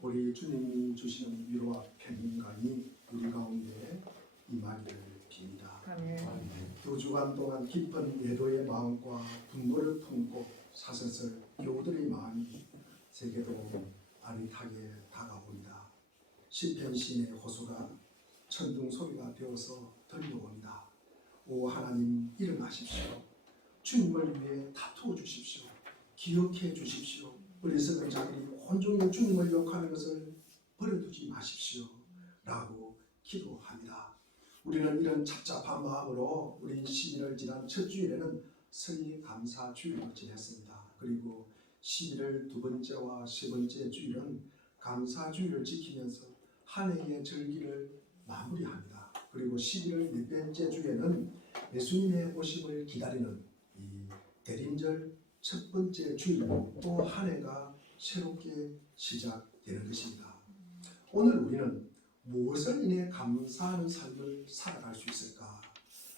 우리 주님이 주시는 위로와 평강이 우리 가운데 임하기를 빕니다. 두 주간 동안 깊은 외도의 마음과 분노를 품고 사슬슬 교우들의 마음이 세계도 아릿하게 다가옵니다. 시편 시인의 호소가 천둥 소리가 되어서 들려옵니다. 오 하나님, 일어나십시오. 주님을 위해 다투어 주십시오. 기억해 주십시오. 어리석은 자들이 온종일 주님을 욕하는 것을 버려두지 마십시오 라고 기도합니다. 우리는 이런 착잡한 마음으로 우리 11월 지난 첫 주일에는 설리 감사 주일을 지냈습니다. 그리고 11월 두 번째와 세 번째 주일은 감사 주일을 지키면서 한 해의 절기를 마무리합니다. 그리고 11월 네 번째 주에는 예수님의 오심을 기다리는 이 대림절 첫 번째 주일로 또 한 해가 새롭게 시작되는 것입니다. 오늘 우리는 무엇을 인해 감사하는 삶을 살아갈 수 있을까?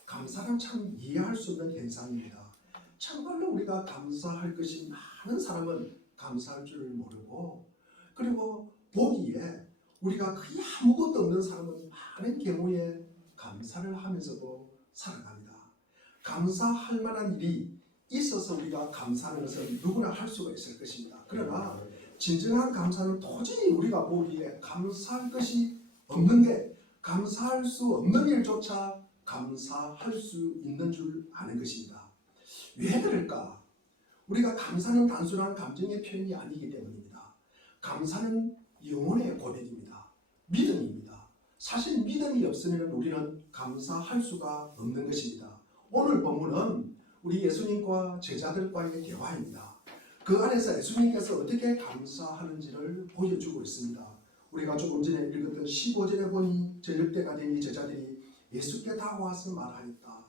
감사는 참 이해할 수 없는 현상입니다. 참말로 우리가 감사할 것이 많은 사람은 감사할 줄 모르고, 그리고 보기에 우리가 거의 아무것도 없는 사람은 많은 경우에 감사를 하면서도 살아갑니다. 감사할 만한 일이 있어서 우리가 감사하는 것은 누구나 할 수가 있을 것입니다. 그러나 진정한 감사는 도저히 우리가 보기에 감사할 것이 없는데, 감사할 수 없는 일조차 감사할 수 있는 줄 아는 것입니다. 왜 그럴까? 우리가 감사는 단순한 감정의 표현이 아니기 때문입니다. 감사는 영혼의 고백입니다. 믿음입니다. 사실 믿음이 없으면 우리는 감사할 수가 없는 것입니다. 오늘 본문은 우리 예수님과 제자들과의 대화입니다. 그 안에서 예수님께서 어떻게 감사하는지를 보여주고 있습니다. 우리가 조금 전에 읽었던 15절에 보니 저녁 때가 되니 제자들이 예수께 다가와서 말하였다.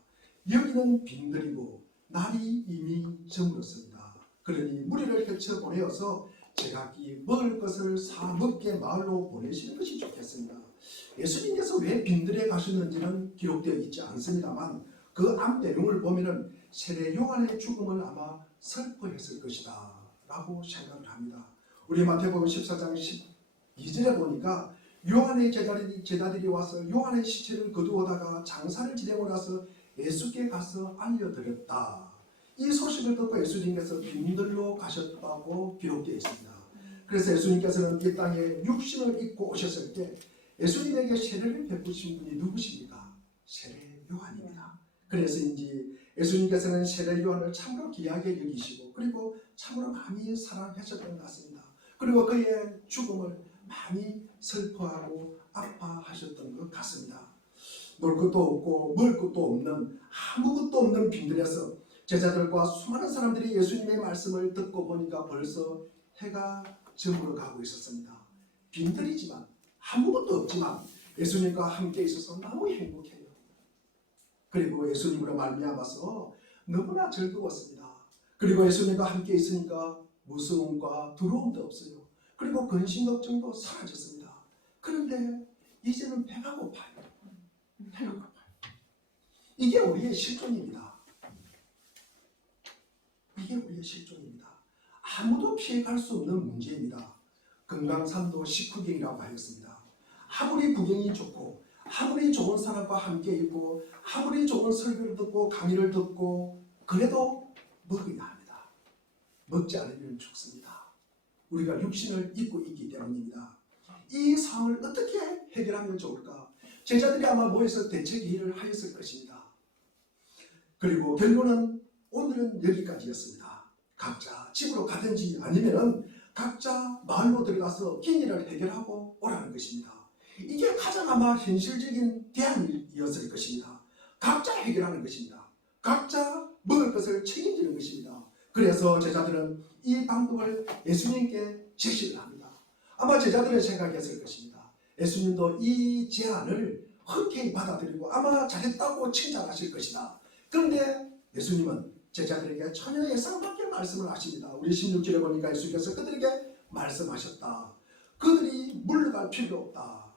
여기는 빈들이고 날이 이미 저물었습니다. 그러니 무리를 헤쳐 보내어서 제각기 먹을 것을 사 먹게 마을로 보내시는 것이 좋겠습니다. 예수님께서 왜 빈들에 가셨는지는 기록되어 있지 않습니다만 그 앞 내용을 보면은 세례 요한의 죽음을 아마 슬퍼했을 것이다 라고 생각을 합니다. 우리 마태복음 14장 12절에 보니까 요한의 제자들이 와서 요한의 시체를 거두어다가 장사를 지내고 나서 예수께 가서 알려드렸다. 이 소식을 듣고 예수님께서 빈들로 가셨다고 기록되어 있습니다. 그래서 예수님께서는 이 땅에 육신을 입고 오셨을 때 예수님에게 세례를 베푸신 분이 누구십니까? 세례 요한입니다. 그래서인지 예수님께서는 세례 요한을 참으로 귀하게 여기시고 그리고 참으로 많이 사랑하셨던 것 같습니다. 그리고 그의 죽음을 많이 슬퍼하고 아파하셨던 것 같습니다. 놀 것도 없고 먹을 것도 없는 아무것도 없는 빈들에서 제자들과 수많은 사람들이 예수님의 말씀을 듣고 보니까 벌써 해가 저물어 가고 있었습니다. 빈들이지만 아무것도 없지만 예수님과 함께 있어서 너무 행복해요. 그리고 예수님으로 말미암아서 너무나 즐거웠습니다. 그리고 예수님과 함께 있으니까 무서움과 두려움도 없어요. 그리고 근심 걱정도 사라졌습니다. 그런데 이제는 배가 고파요. 배가 고파요. 이게 우리의 실존입니다. 이게 우리의 실존입니다. 아무도 피해갈 수 없는 문제입니다. 금강산도 식후경이라고 하였습니다. 아무리 구경이 좋고 아무리 좋은 사람과 함께 있고 아무리 좋은 설교를 듣고 강의를 듣고 그래도 먹어야 합니다. 먹지 않으면 죽습니다. 우리가 육신을 입고 있기 때문입니다. 이 상황을 어떻게 해결하면 좋을까? 제자들이 아마 모여서 대책회의를 하였을 것입니다. 그리고 결론은 오늘은 여기까지였습니다. 각자 집으로 가든지 아니면 각자 마을로 들어가서 기일을 해결하고 오라는 것입니다. 이게 가장 아마 현실적인 대안이었을 것입니다. 각자 해결하는 것입니다. 각자 먹을 것을 책임지는 것입니다. 그래서 제자들은 이 방법을 예수님께 제시를 합니다. 아마 제자들은 생각했을 것입니다. 예수님도 이 제안을 흔쾌히 받아들이고 아마 잘했다고 칭찬하실 것이다. 그런데 예수님은 제자들에게 전혀 예상 밖의 말씀을 하십니다. 우리 16절에 보니까 예수께서 그들에게 말씀하셨다. 그들이 물러갈 필요 없다.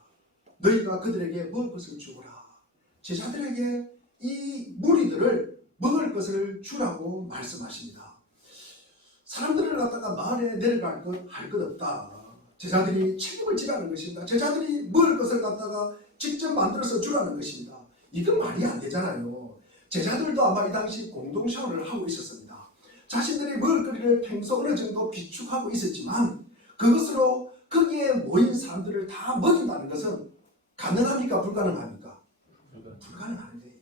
너희가 그들에게 먹을 것을 주어라. 제자들에게 이 무리들을 먹을 것을 주라고 말씀하십니다. 사람들을 갖다가 마을에 내려갈 것 할 것 없다. 제자들이 책임을 지라는 것입니다. 제자들이 먹을 것을 갖다가 직접 만들어서 주라는 것입니다. 이건 말이 안 되잖아요. 제자들도 아마 이 당시 공동 샤워를 하고 있었습니다. 자신들이 먹을거리를 평소 어느 정도 비축하고 있었지만 그것으로 거기에 모인 사람들을 다 먹인다는 것은 가능합니까? 불가능합니까? 불가능한 거예요.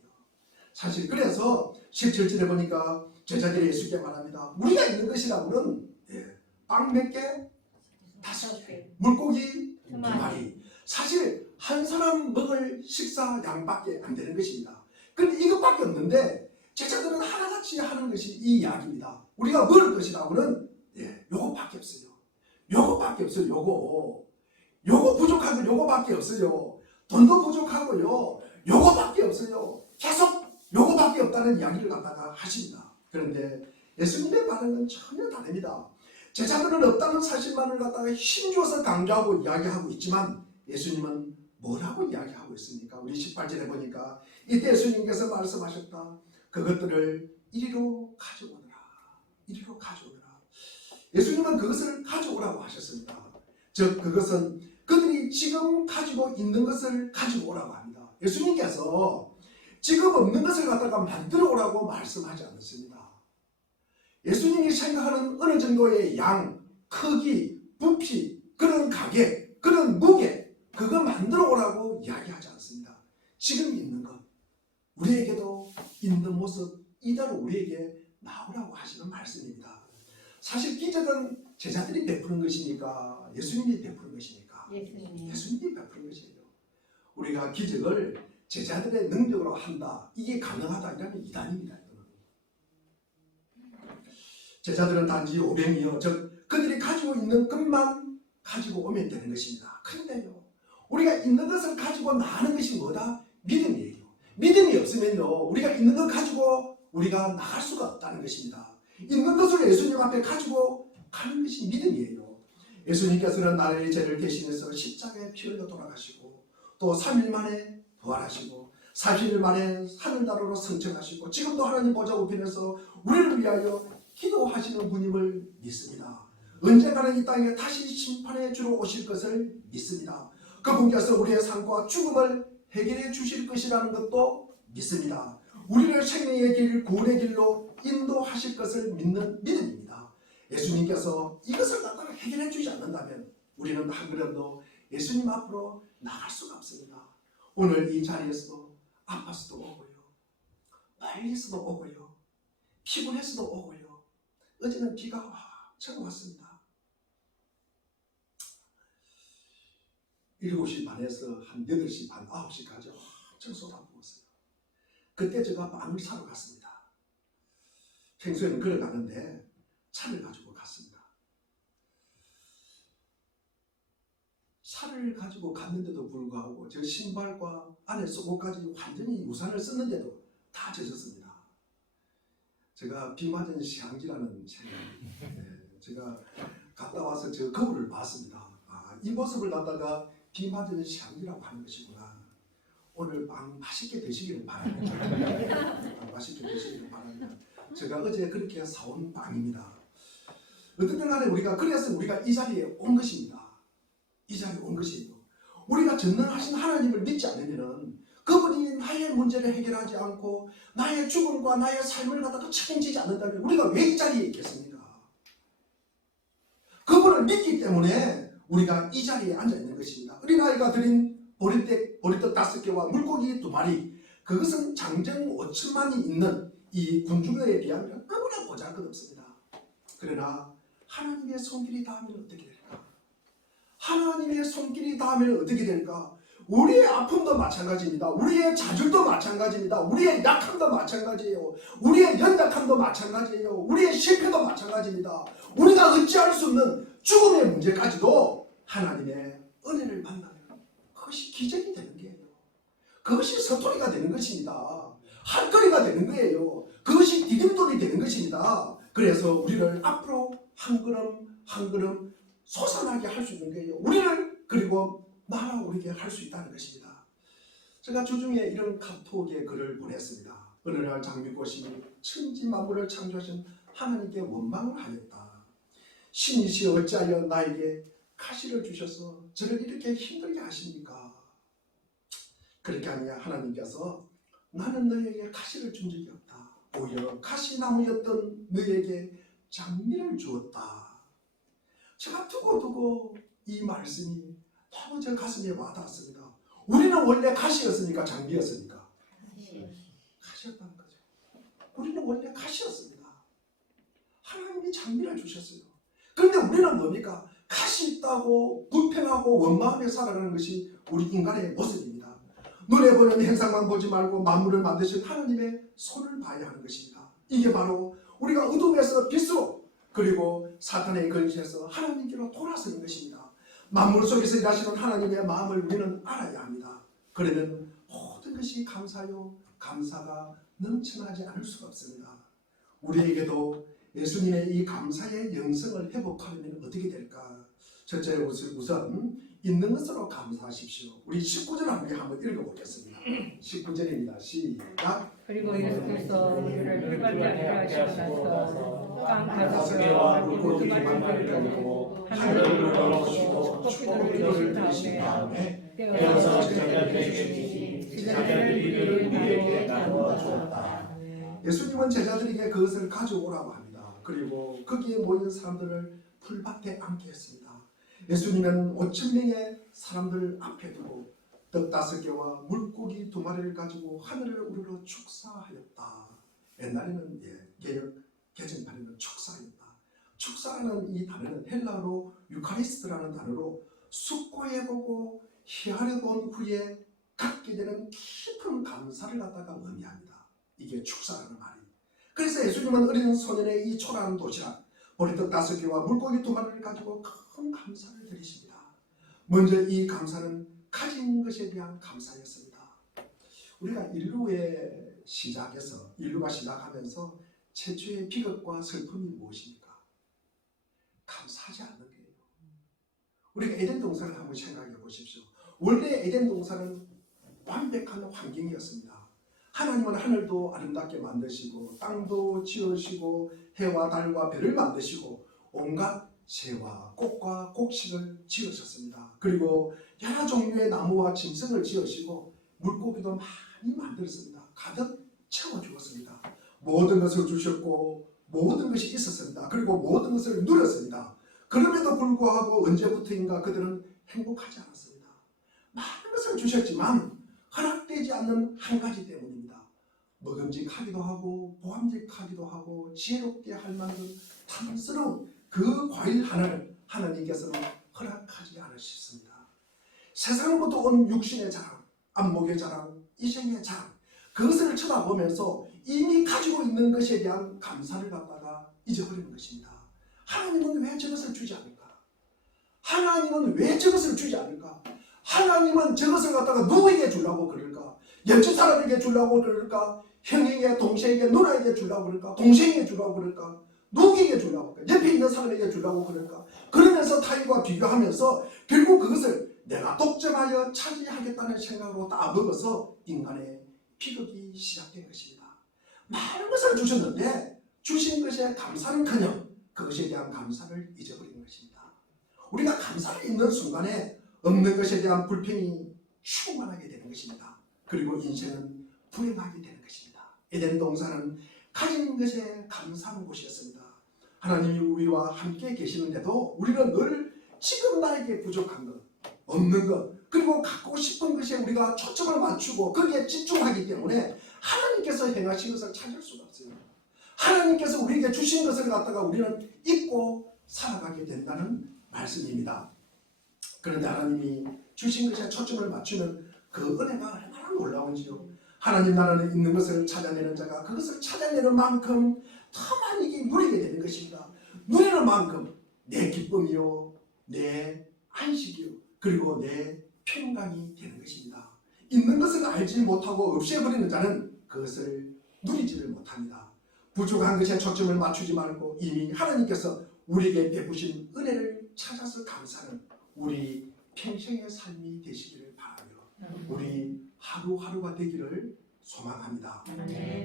사실 그래서 17절에 보니까 제자들이 예수께 말합니다. 우리가 있는 것이라고는 빵 몇 개? 5개. 물고기 2마리. 사실 한 사람 먹을 식사 양밖에 안 되는 것입니다. 그런데 이것밖에 없는데 제자들은 하나같이 하는 것이 이 이야기입니다. 우리가 먹을 것이라고는 요거밖에 없어요. 요거밖에 없어요. 요거 부족한 건 요거밖에 없어요. 돈도 부족하고요. 요거밖에 없어요. 계속 요거밖에 없다는 이야기를 갖다가 하십니다. 그런데 예수님의 반응은 전혀 다릅니다. 제자들은 없다는 사실만을 갖다가 힘주어서 강조하고 이야기하고 있지만 예수님은 뭐라고 이야기하고 있습니까? 우리 18절에 보니까 이때 예수님께서 말씀하셨다. 그것들을 이리로 가져오너라. 이리로 가져오너라. 예수님은 그것을 가져오라고 하셨습니다. 즉 그것은 그들이 지금 가지고 있는 것을 가지고 오라고 합니다. 예수님께서 지금 없는 것을 갖다가 만들어 오라고 말씀하지 않았습니다. 예수님이 생각하는 어느 정도의 양, 크기, 부피, 그런 가격, 그런 무게, 그거 만들어 오라고 이야기하지 않습니다. 지금 있는 것, 우리에게도 있는 모습 이대로 우리에게 나오라고 하시는 말씀입니다. 사실 기적은 제자들이 베푸는 것입니까? 예수님이 베푸는 것입니까? 예수님이 베푸는 것이에요. 우리가 기적을 제자들의 능력으로 한다, 이게 가능하다 이라면 이단입니다. 제자들은 단지 오병이요, 즉 그들이 가지고 있는 것만 가지고 오면 되는 것입니다. 그런데요, 우리가 있는 것을 가지고 나가는 것이 뭐다? 믿음이에요. 믿음이 없으면요, 우리가 있는 것 가지고 우리가 나갈 수가 없다는 것입니다. 있는 것을 예수님 앞에 가지고 가는 것이 믿음이에요. 예수님께서는 나의 죄를 대신해서 십자가에 피 흘려 돌아가시고 또 3일 만에 부활하시고 40일 만에 하늘나라로 승천하시고 지금도 하나님 보좌 우편에서 우리를 위하여 기도하시는 분임을 믿습니다. 언젠가는 이 땅에 다시 심판해 주러 오실 것을 믿습니다. 그분께서 우리의 삶과 죽음을 해결해 주실 것이라는 것도 믿습니다. 우리를 생명의 길, 구원의 길로 인도하실 것을 믿는 믿음입니다. 예수님께서 이것을 갖다가 해결해 주지 않는다면 우리는 한 걸음도 예수님 앞으로 나갈 수가 없습니다. 오늘 이 자리에서도 아파서도 오고요, 멀리서도 오고요, 피곤해서도 오고요. 어제는 비가 엄청 왔습니다. 7시 반에서 한 8시 반, 9시까지 엄청 쏟아부었어요. 그때 제가 빵을 사러 갔습니다. 평소에는 걸어가는데 차를 가지고 갔습니다. 차를 가지고 갔는데도 불구하고 저 신발과 안에 속옷까지 완전히 우산을 썼는데도 다 젖었습니다. 제가 비 맞은 시향지라는 책을 제가 갔다 와서 저 거울을 봤습니다. 이 모습을 갖다가 비 맞은 시향지라고 하는 것이구나. 오늘 빵 맛있게 드시기를 바랍니다. 맛있게 드시기를 바랍니다. 제가 어제 그렇게 사온 빵입니다. 어쨌든 간에 우리가 그래서 우리가 이 자리에 온 것입니다. 이 자리에 온 것이에요. 우리가 전능하신 하나님을 믿지 않으면 그분이 나의 문제를 해결하지 않고 나의 죽음과 나의 삶을 갖다가 책임지지 않는다면 우리가 왜 이 자리에 있겠습니까? 그분을 믿기 때문에 우리가 이 자리에 앉아 있는 것입니다. 어린아이가 드린 보리떡 5개와 물고기 2마리, 그것은 장정 5천만이 있는 이 군중에 비하면 아무나 보잘것없습니다. 그러나 하나님의 손길이 닿으면 어떻게 될까? 하나님의 손길이 닿으면 어떻게 될까? 우리의 아픔도 마찬가지입니다. 우리의 좌절도 마찬가지입니다. 우리의 약함도 마찬가지예요. 우리의 연약함도 마찬가지예요. 우리의 실패도 마찬가지입니다. 우리가 어찌할 수 없는 죽음의 문제까지도 하나님의 은혜를 만나면 그것이 기적이 되는 거예요. 그것이 서토리가 되는 것입니다. 할거리가 되는 거예요. 그것이 디딤돌이 되는 것입니다. 그래서 우리를 앞으로 한 걸음 한 걸음 솟아나게 할 수 있는 거예요. 우리를 그리고 날아오르게 할 수 있다는 것입니다. 제가 주중에 이런 카톡에 글을 보냈습니다. 어느 날 장미꽃이 천지 만물을 창조하신 하나님께 원망을 하였다. 신이시 어찌하여 나에게 가시를 주셔서 저를 이렇게 힘들게 하십니까? 그렇게 아니냐, 하나님께서 나는 너에게 가시를 준 적이 없다. 오히려 가시나무였던 너에게 장미를 주었다. 제가 두고두고 이 말씀이 너무 제 가슴에 와닿았습니다. 우리는 원래 가시였습니까? 장미였습니까? 가시였다는 거죠. 우리는 원래 가시였습니다. 하나님이 장미를 주셨어요. 그런데 우리는 뭡니까? 가시 있다고 불평하고 원망하며 살아가는 것이 우리 인간의 모습입니다. 눈에 보이는 현상만 보지 말고 만물을 만드신 하나님의 손을 봐야 하는 것입니다. 이게 바로 우리가 어둠에서 빛으로, 그리고 사탄의 근시에서 하나님께로 돌아서는 것입니다. 만물 속에서 일하시는 하나님의 마음을 우리는 알아야 합니다. 그러면 모든 것이 감사요, 감사가 넘쳐나지 않을 수가 없습니다. 우리에게도 예수님의 이 감사의 영성을 회복하려면 어떻게 될까? 첫째, 우선 있는 것으로 감사하십시오. 우리 19절 함께 한번 읽어보겠습니다. 19절입니다. 시작. 그리고 예수께서 우리를 꿀밖에 아니라 하시고 땅 다스게와 물고기 물고기만을 만들고 겨누고 하늘을 하늘을 열어주시고 축복기도를 들으신 다음에 떼어서 제자들에게 주시니 제자들이 이를 우리에게 나누어 주었다. 예수님은 제자들에게 그것을 가져오라고 합니다. 그리고 거기에 모인 사람들을 풀밭에 앉게 했습니다. 예수님은 5,000명의 사람들 앞에 두고 떡 5개와 물고기 2마리를 가지고 하늘을 우러러 축사하였다. 옛날에는 개역 개정판에는 축사입니다. 축사라는 이 단어는 헬라어로 유카리스트라는 단어로 숙고해보고 헤아려본 후에 갖게 되는 깊은 감사를 갖다가 의미합니다. 이게 축사라는 말이. 그래서 예수님은 어린 소년의 이 초라한 도시락, 보리떡 5개와 물고기 2마리를 가지고 큰 감사를 드리십니다. 먼저 이 감사는 가진 것에 대한 감사였습니다. 우리가 인류가 시작하면서 최초의 비극과 슬픔이 무엇입니까? 감사하지 않는 거예요. 우리가 에덴 동산을 한번 생각해 보십시오. 원래 에덴 동산은 완벽한 환경이었습니다. 하나님은 하늘도 아름답게 만드시고 땅도 지으시고 해와 달과 별을 만드시고 온갖 새와 꽃과 곡식을 지으셨습니다. 그리고 여러 종류의 나무와 짐승을 지으시고 물고기도 많이 만들었습니다. 가득 채워주었습니다. 모든 것을 주셨고 모든 것이 있었습니다. 그리고 모든 것을 누렸습니다. 그럼에도 불구하고 언제부터인가 그들은 행복하지 않았습니다. 많은 것을 주셨지만 허락되지 않는 한 가지 때문입니다. 먹음직하기도 하고 보암직하기도 하고 지혜롭게 할 만큼 탐스러운 그 과일 하나를 하나님께서는 허락하지 않으셨습니다. 세상으로부터 온 육신의 자랑, 안목의 자랑, 이생의 자랑, 그것을 쳐다보면서 이미 가지고 있는 것에 대한 감사를 갖다가 잊어버리는 것입니다. 하나님은 왜 저것을 주지 않을까? 하나님은 왜 저것을 주지 않을까? 하나님은 저것을 갖다가 누구에게 주려고 그럴까? 옆집 사람에게 주려고 그럴까? 형에게, 동생에게, 누나에게 주려고 그럴까? 동생에게 주려고 그럴까? 누구에게 주려고 그럴까? 옆에 있는 사람에게 주려고 그럴까? 그러면서 타인과 비교하면서 결국 그것을 내가 독점하여 차지하겠다는 생각으로 다 먹어서 인간의 비극이 시작된 것입니다. 많은 것을 주셨는데 주신 것에 감사는커녕 그것에 대한 감사를 잊어버리는 것입니다. 우리가 감사를 잊는 순간에 없는 것에 대한 불평이 충만하게 되는 것입니다. 그리고 인생은 불행하게 되는 것입니다. 에덴 동산은 가진 것에 감사하는 곳이었습니다. 하나님이 우리와 함께 계시는데도 우리는 늘 지금 나에게 부족한 것, 없는 것, 그리고 갖고 싶은 것에 우리가 초점을 맞추고 거기에 집중하기 때문에 하나님께서 행하신 것을 찾을 수가 없어요. 하나님께서 우리에게 주신 것을 갖다가 우리는 잊고 살아가게 된다는 말씀입니다. 그런데 하나님이 주신 것에 초점을 맞추는 그 은혜가 얼마나 놀라운지요. 하나님 나라는 있는 것을 찾아내는 자가 그것을 찾아내는 만큼 더 많이 누리게 되는 것입니다. 누리는 만큼 내 기쁨이요, 내 안식이요, 그리고 내 평강이 되는 것입니다. 있는 것을 알지 못하고 없애버리는 자는 그것을 누리지를 못합니다. 부족한 것에 초점을 맞추지 말고 이미 하나님께서 우리에게 베푸신 은혜를 찾아서 감사하는 우리 평생의 삶이 되시기를 바라며 우리 하루하루가 되기를 소망합니다.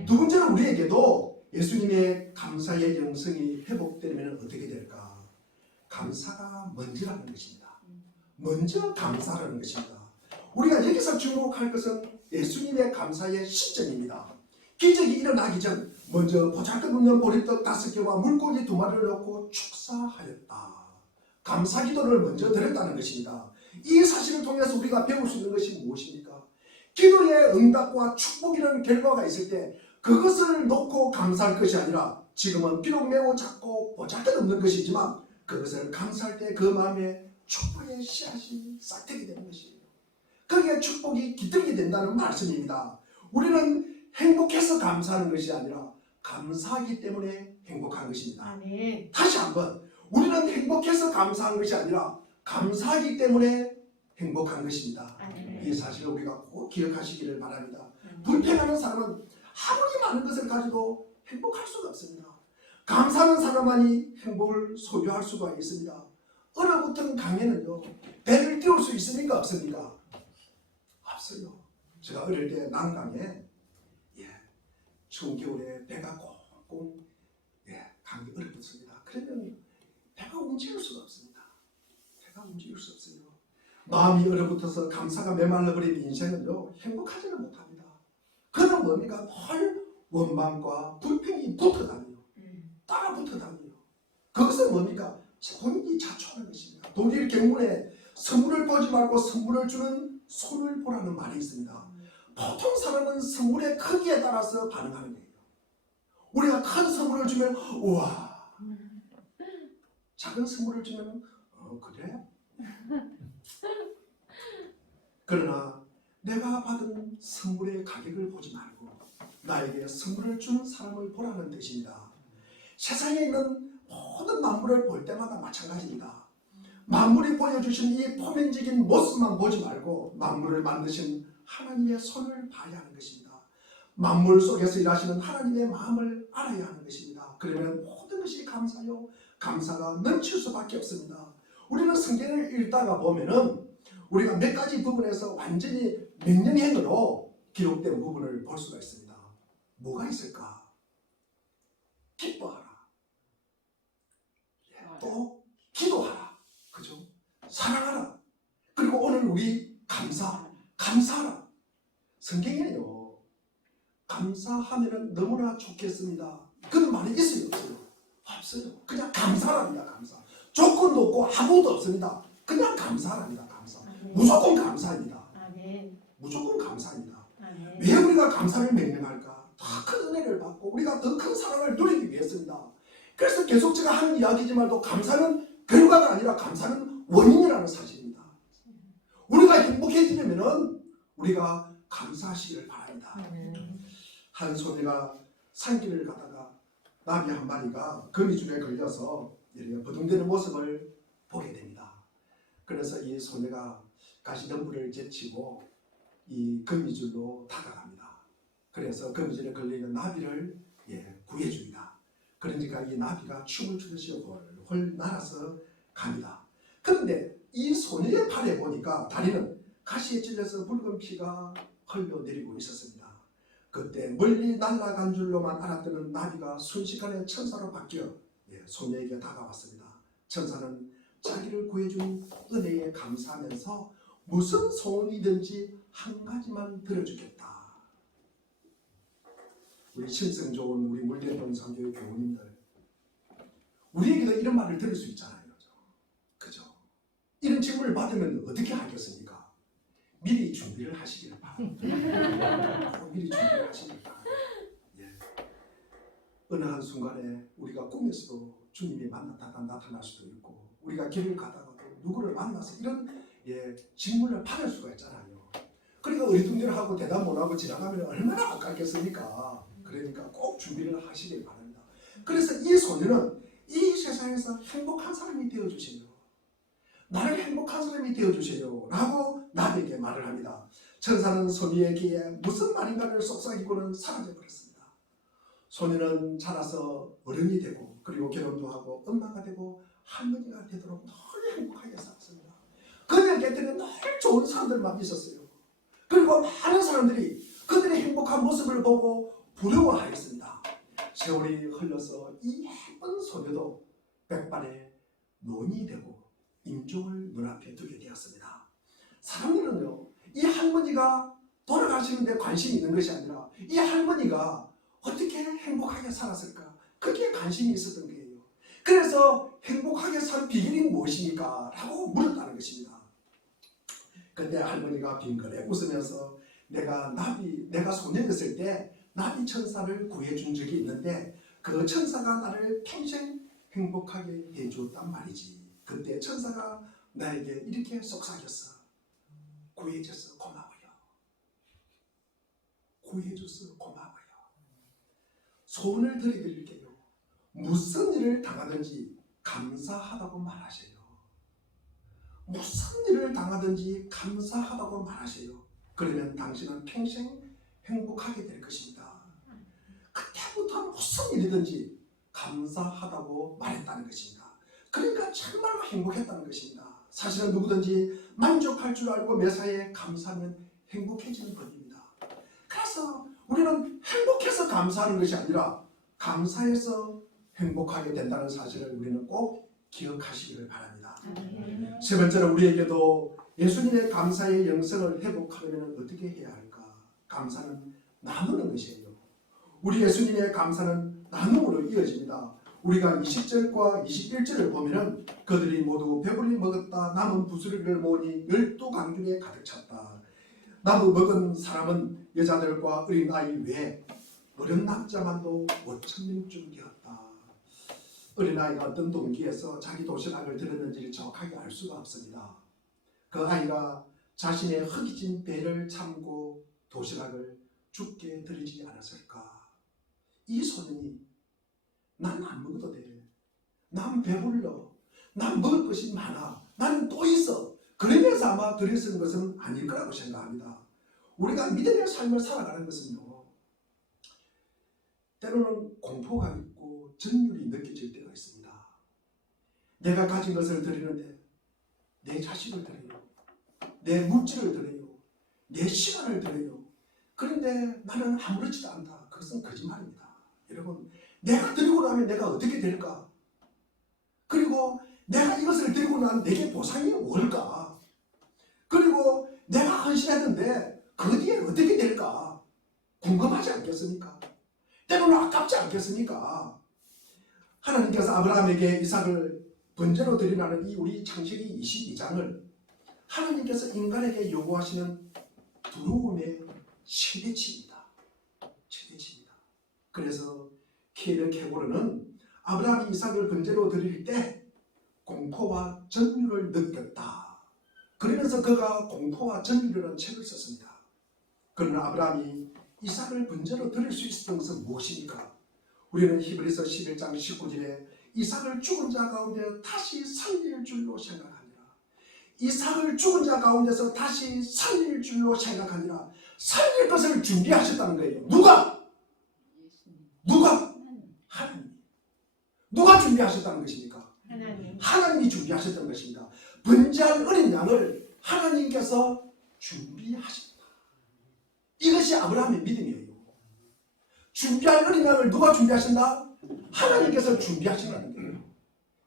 두 번째는 우리에게도 예수님의 감사의 영성이 회복되면 어떻게 될까? 감사가 뭔지라는 것입니다. 먼저 감사하는 것입니다. 우리가 여기서 주목할 것은 예수님의 감사의 시점입니다. 기적이 일어나기 전 먼저 보잘것없는 보리떡 5개와 물고기 2마리를 넣고 축사하였다. 감사 기도를 먼저 드렸다는 것입니다. 이 사실을 통해서 우리가 배울 수 있는 것이 무엇입니까? 기도의 응답과 축복이라는 결과가 있을 때 그것을 놓고 감사할 것이 아니라 지금은 비록 매우 작고 보잘것없는 것이지만 그것을 감사할 때 그 마음에 축복의 씨앗이 싹트게 되는 것이에요. 거기에 축복이 깃들게 된다는 말씀입니다. 우리는 행복해서 감사하는 것이 아니라 감사하기 때문에 행복한 것입니다. 아멘. 다시 한번 우리는 행복해서 감사한 것이 아니라 감사하기 때문에 행복한 것입니다. 아멘. 이 사실을 우리가 꼭 기억하시기를 바랍니다. 불평하는 사람은 아무리 많은 것을 가지도 행복할 수가 없습니다. 감사하는 사람만이 행복을 소유할 수가 있습니다. 얼어붙은 강에는요, 배를 띄울 수 있습니까? 없습니까? 없어요. 제가 어릴 때 난강에 추운 겨울에 배가 꽁꽁 강이 얼어붙습니다. 그러면 배가 움직일 수가 없습니다. 배가 움직일 수 없어요. 마음이 얼어붙어서 감사가 메말라버린 인생은요, 행복하지는 못합니다. 그는 뭡니까? 늘 원망과 불평이 붙어다녀요. 따라 붙어다녀요. 그것은 뭡니까? 본인이 자초하는 것입니다. 독일 경문에 선물을 보지 말고 선물을 주는 손을 보라는 말이 있습니다. 보통 사람은 선물의 크기에 따라서 반응하는 거예요. 우리가 큰 선물을 주면 우와, 작은 선물을 주면 그래? 그러나 내가 받은 선물의 가격을 보지 말고 나에게 선물을 준 사람을 보라는 뜻입니다. 세상에 있는 모든 만물을 볼 때마다 마찬가지입니다. 만물이 보여주신 이 표면적인 모습만 보지 말고 만물을 만드신 하나님의 손을 봐야 하는 것입니다. 만물 속에서 일하시는 하나님의 마음을 알아야 하는 것입니다. 그러면 모든 것이 감사요, 감사가 넘칠 수밖에 없습니다. 우리는 성경을 읽다가 보면은 우리가 몇 가지 부분에서 완전히 명령행으로 기록된 부분을 볼 수가 있습니다. 뭐가 있을까? 기뻐하라. 또 기도하라. 그죠? 사랑하라. 그리고 오늘 우리 감사하라. 성경에는요, 감사하면 너무나 좋겠습니다. 그런 말이 있어요, 없어요? 없어요. 그냥 감사랍니다. 감사. 조건도 없고 아무것도 없습니다. 그냥 감사랍니다. 감사. 무조건 감사입니다. 무조건 감사입니다. 왜 우리가 감사를 명령할까? 더 큰 은혜를 받고 우리가 더 큰 사랑을 누리기 위해서입니다. 그래서 계속 제가 하는 이야기지만도 감사는 결과가 아니라 감사는 원인이라는 사실입니다. 우리가 행복해지려면 우리가 감사하시기를 바랍니다. 한 소녀가 산길을 가다가 나비 한 마리가 거미줄에 걸려서 이렇게 버둥대는 모습을 보게 됩니다. 그래서 이 소녀가 가시덤불을 제치고 이 거미줄로 다가갑니다. 그래서 거미줄에 걸려있는 나비를 구해줍니다. 그러니까 이 나비가 춤을 추듯이 홀 날아서 갑니다. 그런데 이 소녀의 팔에 보니까 다리는 가시에 찔려서 붉은 피가 흘러내리고 있었습니다. 그때 멀리 날아간 줄로만 알았던 나비가 순식간에 천사로 바뀌어 소녀에게 다가왔습니다. 천사는 자기를 구해준 은혜에 감사하면서 무슨 소원이든지 한 가지만 들어주겠다. 우리 심성 좋은 우리 물대동 상교회 교우님들, 우리에게도 이런 말을 들을 수 있잖아요. 그죠? 이런 질문을 받으면 어떻게 하겠습니까? 미리 준비를 하시기를 바랍니다. 미리 준비를 하시기를 바랍니다. 어느 한순간에 우리가 꿈에서도 주님이 만났다가 나타날 수도 있고, 우리가 길을 가다가도 누구를 만나서 이런 질문을 받을 수가 있잖아요. 그러니까 어리둥절하고 대답 못하고 지나가면 얼마나 아깝겠습니까? 그러니까 꼭 준비를 하시길 바랍니다. 그래서 이 소녀는 이 세상에서 행복한 사람이 되어주세요. 나를 행복한 사람이 되어주세요 라고 나비에게 말을 합니다. 천사는 소녀의 귀에 무슨 말인가를 속삭이고는 사라져버렸습니다. 소녀는 자라서 어른이 되고 그리고 결혼도 하고 엄마가 되고 할머니가 되도록 늘 행복하게 살았습니다. 그녀 곁에는 늘 좋은 사람들만 있었어요. 그리고 많은 사람들이 그들의 행복한 모습을 보고 부러워하였습니다. 세월이 흘러서 이 예쁜 소녀도 백발의 노인이 되고 임종을 눈앞에 두게 되었습니다. 사람들은요, 이 할머니가 돌아가시는데 관심이 있는 것이 아니라 이 할머니가 어떻게 행복하게 살았을까, 그게 관심이 있었던 거예요. 그래서 행복하게 산 비결이 무엇입니까? 라고 물었다는 것입니다. 그때 할머니가 빙그레 웃으면서 내가 소년이었을 때 나비 천사를 구해준 적이 있는데 그 천사가 나를 평생 행복하게 해줬단 말이지. 그때 천사가 나에게 이렇게 속삭였어. 구해줘서 고마워요. 구해줘서 고마워요. 소원을 드려드릴게요. 무슨 일을 당하든지 감사하다고 말하세요. 무슨 일을 당하든지 감사하다고 말하세요. 그러면 당신은 평생 행복하게 될 것입니다. 그때부터 무슨 일이든지 감사하다고 말했다는 것입니다. 그러니까 정말로 행복했다는 것입니다. 사실은 누구든지 만족할 줄 알고 매사에 감사하면 행복해지는 법입니다. 그래서 우리는 행복해서 감사하는 것이 아니라 감사해서 행복하게 된다는 사실을 우리는 꼭 기억하시기를 바랍니다. 세 번째는 우리에게도 예수님의 감사의 영성을 회복하려면 어떻게 해야 할까? 감사는 나누는 것이에요. 우리 예수님의 감사는 나눔으로 이어집니다. 우리가 20절과 21절을 보면은 그들이 모두 배불리 먹었다. 남은 부스러기를 모으니 12강줄에 가득 찼다. 나무 먹은 사람은 여자들과 어린아이 외에 어른 남자만도 5,000명쯤 되었다. 어린아이가 어떤 동기에서 자기 도시락을 들었는지를 정확하게 알 수가 없습니다. 그 아이가 자신의 허기진 배를 참고 도시락을 죽게 들이지 않았을까? 이 소년이 난 안 먹어도 돼. 난 배불러. 난 먹을 것이 많아. 나는 또 있어. 그러면서 아마 들이쓰는 것은 아닐 거라고 생각합니다. 우리가 믿음의 삶을 살아가는 것은요, 때로는 공포가 있고 전율이 느껴질 때가 있습니다. 내가 가진 것을 드리는데 내 자식을 드려요. 내 물질을 드려요. 내 시간을 드려요. 그런데 나는 아무렇지도 않다. 그것은 거짓말입니다. 여러분, 내가 드리고 나면 내가 어떻게 될까? 그리고 내가 이것을 드리고 나면 내게 보상이 뭘까? 그리고 내가 헌신했는데 그 뒤에 어떻게 될까? 궁금하지 않겠습니까? 때로는 아깝지 않겠습니까? 하나님께서 아브라함에게 이삭을 번제로 드리라는 이 우리 창세기 22장을 하나님께서 인간에게 요구하시는 두려움의 최대치입니다. 최대치입니다. 그래서 케일의 케고르는 아브라함이 이삭을 번제로 드릴 때 공포와 전율을 느꼈다. 그러면서 그가 공포와 전율이라는 책을 썼습니다. 그러나 아브라함이 이삭을 번제로 드릴 수 있었던 것은 무엇입니까? 우리는 히브리서 11장 19절에 이삭을 죽은 자 가운데 다시 살릴 줄로 생각하니라. 이삭을 죽은 자 가운데서 다시 살릴 줄로 생각하니라. 살릴 것을 준비하셨다는 거예요. 누가? 하나님. 누가 준비하셨다는 것입니까? 하나님이 준비하셨던 것입니다. 번제할 어린 양을 하나님께서 준비하셨다. 이것이 아브라함의 믿음이에요. 준비할 어린 양을 누가 준비하신다? 하나님께서 준비하신다는 거예요.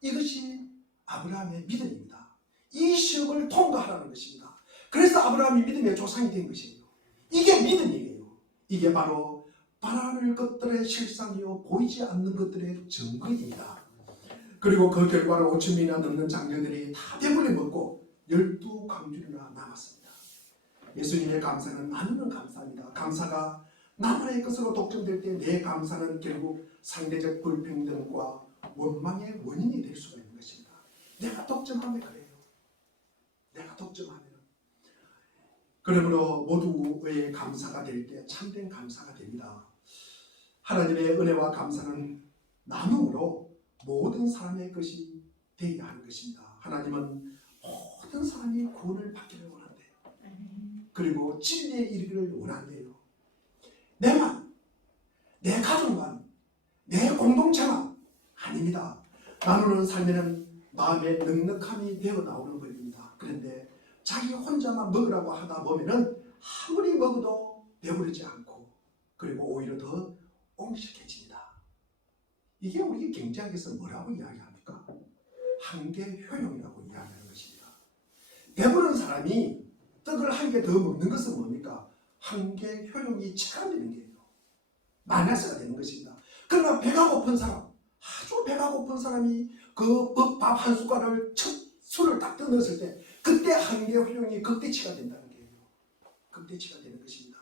이것이 아브라함의 믿음입니다. 이 시험을 통과하라는 것입니다. 그래서 아브라함이 믿음의 조상이 된 것이에요. 이게 믿음이에요. 이게 바로 바라는 것들의 실상이요 보이지 않는 것들의 증거입니다. 그리고 그 결과로 5,000명이나 넘는 장녀들이 다 배불리 먹고 12강줄이나 남았습니다. 예수님의 감사는 나누는 감사입니다. 감사가 나만의 것으로 독점될 때 내 감사는 결국 상대적 불평등과 원망의 원인이 될 수가 있는 것입니다. 내가 독점하면 그래요. 내가 독점하면. 그러므로 모두의 감사가 될 때 참된 감사가 됩니다. 하나님의 은혜와 감사는 나눔으로 모든 사람의 것이 되어야 하는 것입니다. 하나님은 모든 사람이 구원을 받기를 원한대요. 그리고 진리에 이르기를 원한대요. 내만, 내 가족만, 내 공동체만 아닙니다. 나누는 삶에는 마음의 넉넉함이 되어 나오는 법입니다. 그런데 자기 혼자만 먹으라고 하다 보면은 아무리 먹어도 배부르지 않고 그리고 오히려 더 옹식해집니다. 이게 우리 경제학에서 뭐라고 이야기합니까? 한계 효용이라고 이야기하는 것입니다. 배부른 사람이 떡을 한 개 더 먹는 것은 뭡니까? 한 개 효용이 체감되는 게요. 마이너스가 되는 것입니다. 그러나 배가 고픈 사람, 아주 배가 고픈 사람이 그 밥 한 숟갈을 첫 술을 딱 떠넣었을 때 그때 한 개 효용이 극대치가 된다는 거예요. 극대치가 되는 것입니다.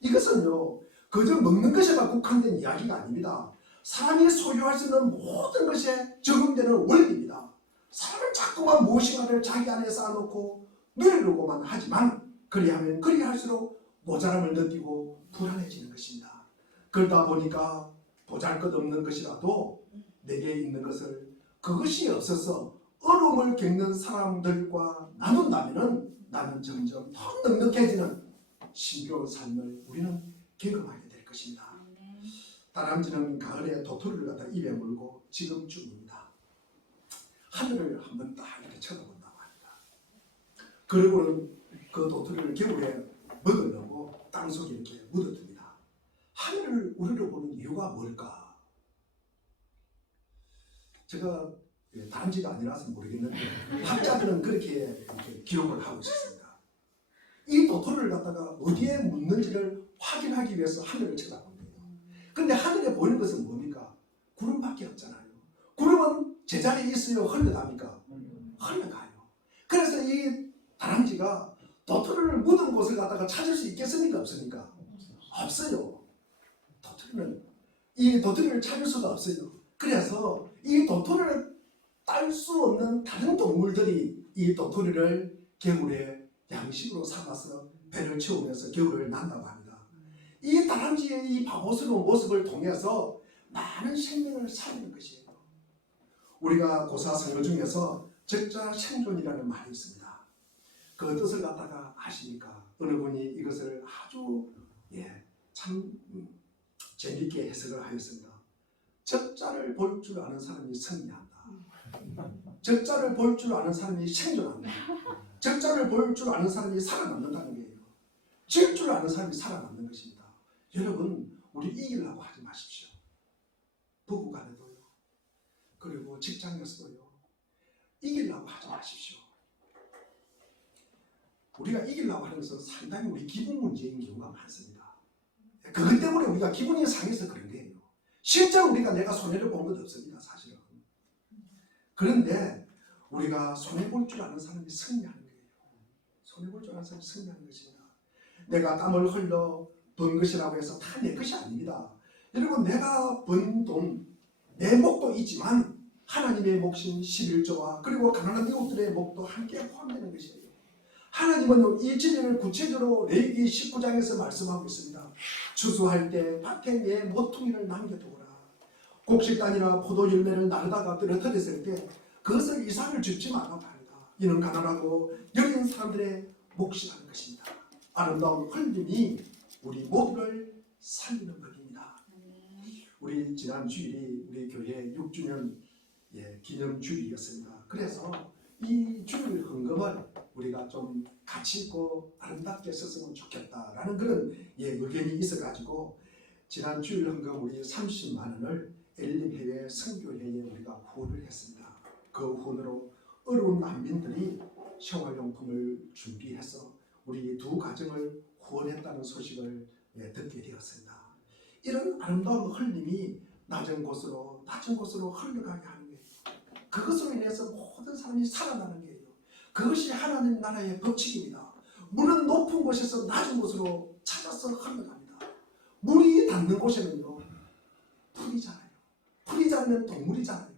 이것은요, 그저 먹는 것에만 국한된 이야기가 아닙니다. 사람이 소유할 수 있는 모든 것에 적용되는 원리입니다. 사람은 자꾸만 무엇인가를 자기 안에 쌓아놓고 누리려고만 하지만 그리하면 그리할수록 모자람을 느끼고 불안해지는 것입니다. 그러다 보니까 보잘것없는 것이라도 내게 있는 것을 그것이 없어서 어려움을 겪는 사람들과 나눈다면 나는 점점 더 넉넉해지는 신비로운 삶을 우리는 경험하게 될 것입니다. 다람쥐는 가을에 도토리를 갖다 입에 물고 지금 죽습니다. 하늘을 한번 딱 이렇게 쳐다본다고 합니다. 그리고는 그 도토리를 겨울에 먹으려고 땅속에 이렇게 묻어둡니다. 하늘을 우리로 보는 이유가 뭘까? 제가 다람쥐가 아니라서 모르겠는데 학자들은 그렇게 기록을 하고 있습니다. 이 도토리를 갖다가 어디에 묻는지를 확인하기 위해서 하늘을 쳐다본대요. 근데 하늘에 보이는 것은 뭡니까? 구름밖에 없잖아요. 구름은 제자리에 있어요? 흘러갑니까? 흘러가요. 그래서 이 다람쥐가 도토리를 묻은 곳을 갖다가 찾을 수 있겠습니까? 없습니까? 없어요. 이 도토리를 찾을 수가 없어요. 그래서 이 도토리를 딸 수 없는 다른 동물들이 이 도토리를 겨울에 양식으로 삼아서 배를 채우면서 겨울을 난다고 합니다. 이 다람쥐의 이 바보스러운 모습을 통해서 많은 생명을 살리는 것이에요. 우리가 고사성어 중에서 적자 생존이라는 말이 있습니다. 그 뜻을 갖다가 아십니까? 어느 분이 이것을 아주 참 재미있게 해석을 하였습니다. 적자를 볼 줄 아는 사람이 승리한다. 적자를 볼 줄 아는 사람이 생존한다. 적자를 볼 줄 아는 사람이 살아남는다는 거예요. 질 줄 아는 사람이 살아남는 것입니다. 여러분, 우리 이기려고 하지 마십시오. 부부간에도요. 그리고 직장에서도요. 이기려고 하지 마십시오. 우리가 이기려고 하는 것은 상당히 우리 기분 문제인 경우가 많습니다. 그것 때문에 우리가 기분이 상해서 그런 거예요. 실제로 우리가 내가 손해를 본 것 없습니다. 사실은. 그런데 우리가 손해볼 줄 아는 사람이 승리하는 거예요. 손해볼 줄 아는 사람이 승리하는 것입니다. 내가 땀을 흘려 번 것이라고 해서 다 내 것이 아닙니다. 여러분, 내가 번 돈, 내 목도 있지만 하나님의 몫인 11조와 그리고 가난한 이웃들의 목도 함께 포함되는 것이에요. 하나님은 이 진리를 구체적으로 레위기 19장에서 말씀하고 있습니다. 추수할 때 밭에 내 모퉁이를 남겨두거라. 곡식단이나 포도 열매를 나르다가 떨어뜨렸을 때 그것을 이삭을 줍지 말라고 합니다. 이는 가난하고 여린 사람들의 몫이라는 것입니다. 아름다운 흘림이 우리 모두를 살리는 법입니다. 우리 지난 주일이 우리 교회 6주년 기념주일이었습니다. 그래서 이 주일 헌금을 우리가 좀 가치 있고 아름답게 썼으면 좋겠다라는 그런 의견이 있어가지고 지난 주일 헌금 우리 30만 원을 엘림해외 선교회에 우리가 후원을 했습니다. 그 후원으로 어려운 난민들이 생활용품을 준비해서 우리 두 가정을 후원했다는 소식을 듣게 되었습니다. 이런 아름다운 흘림이 낮은 곳으로 흘러가게 하는 거예요. 그것으로 인해서 모든 사람이 살아나는 거예요. 그것이 하나님 나라의 법칙입니다. 물은 높은 곳에서 낮은 곳으로 찾아서 흘러갑니다. 물이 닿는 곳에는요, 풀이 자라요. 풀이 자라면 동물이 자라요.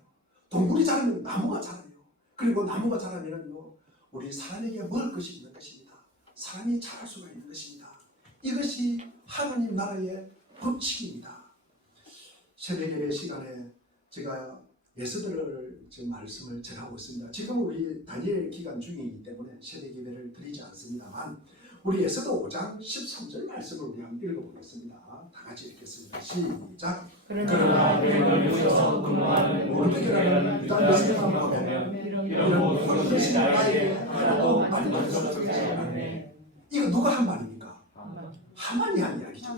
동물이 자라면 나무가 자라요. 그리고 나무가 자라면요, 우리 사람에게 먹을 것이 있는 것입니다. 사람이 자랄 수가 있는 것입니다. 이것이 하나님 나라의 법칙입니다. 새벽예배 시간에 제가 예수들을 지금 말씀을 전하고 있습니다. 지금 우리 다니엘 기간 중이기 때문에 새벽 예배를 드리지 않습니다만 우리 예수도 5장 13절 말씀을 우리 한번 읽어보겠습니다. 다 같이 읽겠습니다. 시작. 그러나 너희를 여기서 근무하는 모두에게는 유다 여성만 보면 이런 것이 나에게 하나도 만족스럽지 않네. 이거 누가 한 말입니까? 하만이 한 이야기죠.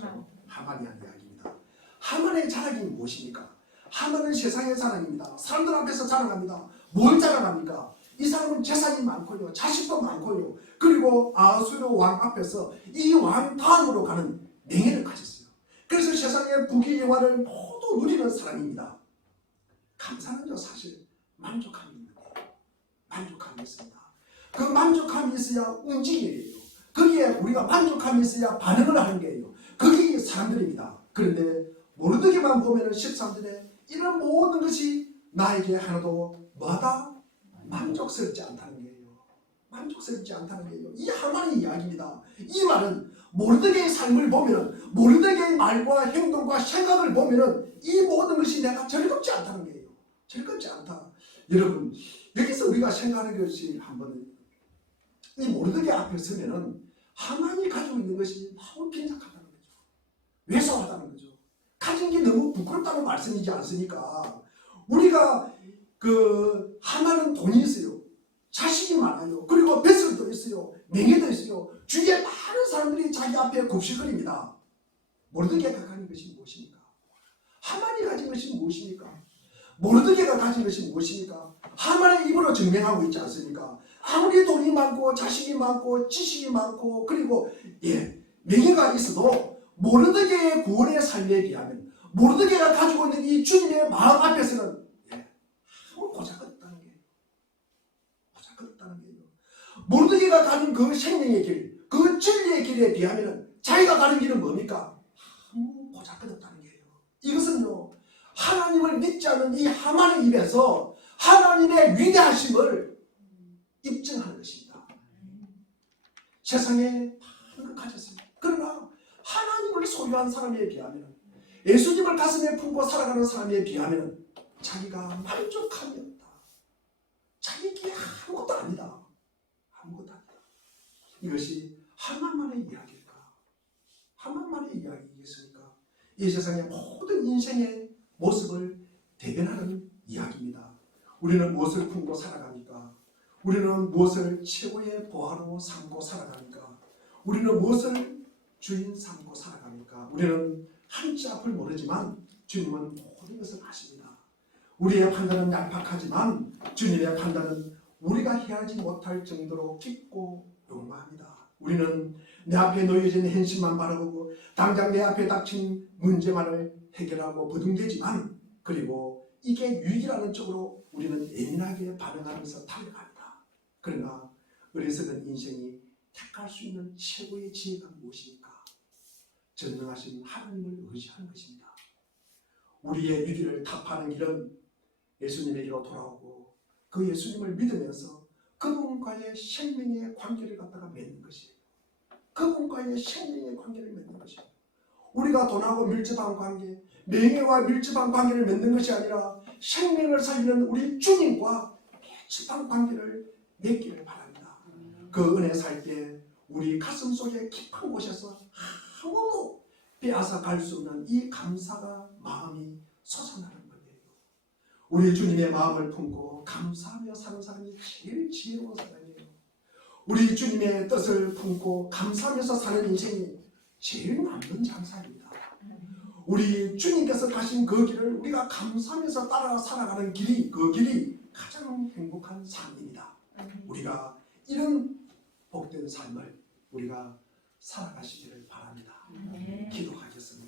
하만이 한 이야기입니다. 하만의 자랑이 무엇입니까? 하만은 세상의 자랑입니다. 사람들 앞에서 자랑합니다. 뭘 자랑합니까? 이 사람은 재산이 많고요, 자식도 많고요, 그리고 아수르 왕 앞에서 이 왕 다음으로 가는 명예를 가졌어요. 그래서 세상의 부귀영화를 모두 누리는 사람입니다. 감사는요, 사실 만족함이 있는 거예요. 만족함이 있습니다. 그 만족함이 있어야 움직여요. 거기에 우리가 만족함이 있어야 반응을 하는 거예요. 그게 사람들입니다. 그런데 모르드게만 보면은 13절에 이런 모든 것이 나에게 하나도 뭐다? 만족스럽지 않다는 거예요. 만족스럽지 않다는 거예요. 이 하만의 이야기입니다. 이 말은 모르드게의 삶을 보면은, 모르드게의 말과 행동과 생각을 보면은 이 모든 것이 내가 즐겁지 않다는 거예요. 즐겁지 않다. 여러분, 여기서 우리가 생각하는 것이 한번, 이 모르드게 앞에 서면은 하만이 가지고 있는 것이 너무 빈약하다는 거죠. 왜소하다는 거죠. 가진 게 너무 부끄럽다는 말씀이지 않습니까? 우리가 그 하만은 돈이 있어요. 자식이 많아요. 그리고 뱃슬도 있어요. 명예도 있어요. 주위에 많은 사람들이 자기 앞에 굽실거립니다. 모르드게가 가진 것이 무엇입니까? 하만이 가진 것이 무엇입니까? 모르드게가 가진 것이 무엇입니까? 하만의 입으로 증명하고 있지 않습니까? 아무리 돈이 많고 자식이 많고 지식이 많고 그리고 명예가 있어도 모르드게의 구원의 삶에 비하면, 모르드게가 가지고 있는 이 주님의 마음 앞에서는 아무 보잘것없다는 거예요. 보잘것없다는 거예요. 모르드게가 가는 그 생명의 길, 그 진리의 길에 비하면 자기가 가는 길은 뭡니까? 아무 보잘것없다는 거예요. 이것은요, 하나님을 믿지 않는 이 하만의 입에서 하나님의 위대하심을 입증하는 것입니다. 세상에 많은 걸 가졌습니다. 그러나 하나님을 소유한 사람에 비하면, 예수님을 가슴에 품고 살아가는 사람에 비하면 자기가 만족함이 없다. 자기에게 아무것도 아니다. 아무것도 아니다. 이것이 하만만의 이야기일까? 하만만의 이야기이겠습니까? 이 세상의 모든 인생의 모습을 대변하는 이야기입니다. 우리는 무엇을 품고 살아갑니까? 우리는 무엇을 최고의 보화로 삼고 살아갑니까? 우리는 무엇을 주인 삼고 살아갑니까? 우리는 한치 앞을 모르지만 주님은 모든 것을 아십니다. 우리의 판단은 얄팍하지만 주님의 판단은 우리가 헤아리지 못할 정도로 깊고 용감합니다. 우리는 내 앞에 놓여진 현실만 바라보고 당장 내 앞에 닥친 문제만을 해결하고 버둥대지만, 그리고 이게 유익이라는 쪽으로 우리는 예민하게 반응하면서 달려갑니다. 그러나 어리석은 인생이 택할 수 있는 최고의 지혜가 무엇입니까? 전능하신 하나님을 의지하는 것입니다. 우리의 위기를 타파하는 길은 예수님에게로 돌아오고 그 예수님을 믿으면서 그분과의 생명의 관계를 갖다가 맺는 것이에요. 그분과의 생명의 관계를 맺는 것이에요. 우리가 돈하고 밀접한 관계, 명예와 밀접한 관계를 맺는 것이 아니라 생명을 살리는 우리 주님과 밀접한 관계를 맺기를 바랍니다. 그 은혜 살 때 우리 가슴 속에 깊은 곳에서 아무도 빼앗아 갈 수 없는 이 감사가 마음이 솟아나는 거예요. 우리 주님의 마음을 품고 감사하며 사는 사람이 제일 지혜로운 사람이에요. 우리 주님의 뜻을 품고 감사하면서 사는 인생이 제일 남는 장사입니다. 우리 주님께서 가신 그 길을 우리가 감사하면서 따라 살아가는 길이, 그 길이 가장 행복한 삶입니다. 우리가 이런 복된 삶을 우리가 살아가시기를 바랍니다. 기도하겠습니다.